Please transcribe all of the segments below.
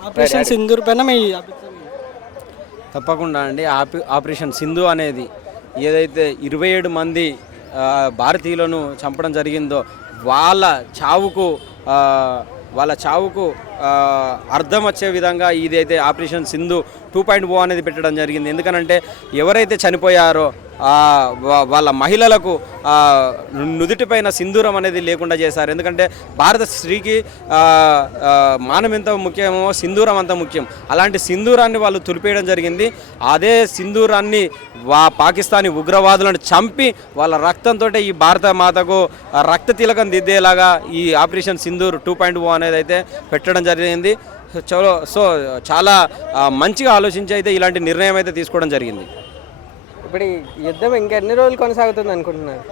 Operation Sindoor పైన మీ? తప్పకుండా అండి ఆపి ఆపరేషన్ సింధు అనేది ఏదైతే ఇరవై ఏడు మంది భారతీయులను చంపడం జరిగిందో వాళ్ళ చావుకు వాళ్ళ చావుకు అర్థం వచ్చే విధంగా ఇదైతే ఆపరేషన్ సింధు టూ పాయింట్ అనేది పెట్టడం జరిగింది ఎందుకనంటే ఎవరైతే చనిపోయారో వాళ్ళ మహిళలకు నుదుటిపైన సింధూరం అనేది లేకుండా చేశారు. ఎందుకంటే భారత స్త్రీకి మానం ఎంత ముఖ్యమో సింధూరం అంత ముఖ్యం. అలాంటి సింధూరాన్ని వాళ్ళు తులిపేయడం జరిగింది. అదే సింధూరాన్ని వా పాకిస్తానీ ఉగ్రవాదులను చంపి వాళ్ళ రక్తంతో ఈ భారత మాతకు రక్త తిలకం దిద్దేలాగా ఈ operation Sindoor two point o అనేది అయితే పెట్టడం జరిగింది. చలో సో చాలా మంచిగా ఆలోచించి అయితే ఇలాంటి నిర్ణయం అయితే తీసుకోవడం జరిగింది. ఇప్పుడు ఈ యుద్ధం ఇంకెన్ని రోజులు కొనసాగుతుంది అనుకుంటున్నారు?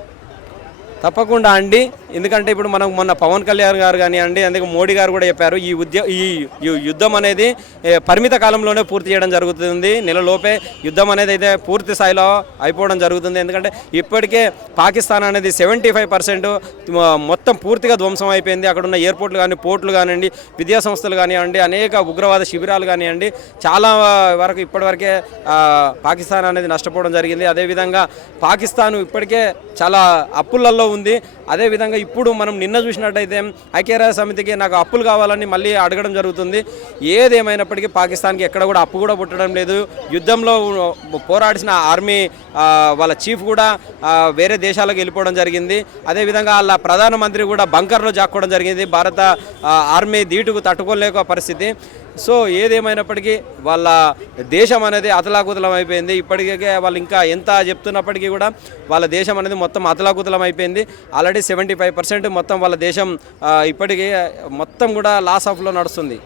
తప్పకుండా అండి. ఎందుకంటే ఇప్పుడు మనం మొన్న పవన్ కళ్యాణ్ గారు కానివ్వండి అందుకే మోడీ గారు కూడా చెప్పారు ఈ ఉద్య ఈ యుద్ధం అనేది పరిమిత కాలంలోనే పూర్తి చేయడం జరుగుతుంది. నెలలోపే యుద్ధం అనేది అయితే పూర్తి స్థాయిలో అయిపోవడం జరుగుతుంది. ఎందుకంటే ఇప్పటికే పాకిస్తాన్ అనేది సెవెంటీ ఫైవ్ పర్సెంట్ మొత్తం పూర్తిగా ధ్వంసం అయిపోయింది. అక్కడ ఉన్న ఎయిర్పోర్ట్లు కానీ పోర్ట్లు కానివ్వండి విద్యా సంస్థలు కానివ్వండి అనేక ఉగ్రవాద శిబిరాలు కానివ్వండి చాలా వరకు ఇప్పటివరకే పాకిస్తాన్ అనేది నష్టపోవడం జరిగింది. అదేవిధంగా పాకిస్తాన్ ఇప్పటికే చాలా అప్పులలో ఉంది. అదేవిధంగా ఇప్పుడు మనం నిన్న చూసినట్టయితే ఐక్యరాజ్య సమితికి నాకు అప్పులు కావాలని మళ్ళీ అడగడం జరుగుతుంది. ఏదేమైనప్పటికీ పాకిస్తాన్కి ఎక్కడ కూడా అప్పు కూడా పుట్టడం లేదు. యుద్ధంలో పోరాడిసిన ఆర్మీ వాళ్ళ చీఫ్ కూడా వేరే దేశాలకు వెళ్ళిపోవడం జరిగింది. అదేవిధంగా వాళ్ళ ప్రధానమంత్రి కూడా బంకర్లో జాక్కోవడం జరిగింది. భారత ఆర్మీ దీటుకు తట్టుకోలేక పరిస్థితి. సో ఏదేమైనప్పటికీ వాళ్ళ దేశం అనేది అతలాకుతలం అయిపోయింది. ఇప్పటికే వాళ్ళు ఇంకా ఎంత చెప్తున్నప్పటికీ కూడా వాళ్ళ దేశం అనేది మొత్తం అతలాకుతలం అయిపోయింది. ఆల్రెడీ సెవెంటీ ఫైవ్ పర్సెంట్ మొత్తం వాళ్ళ దేశం ఇప్పటికీ మొత్తం కూడా లాస్ ఆఫ్లో నడుస్తుంది.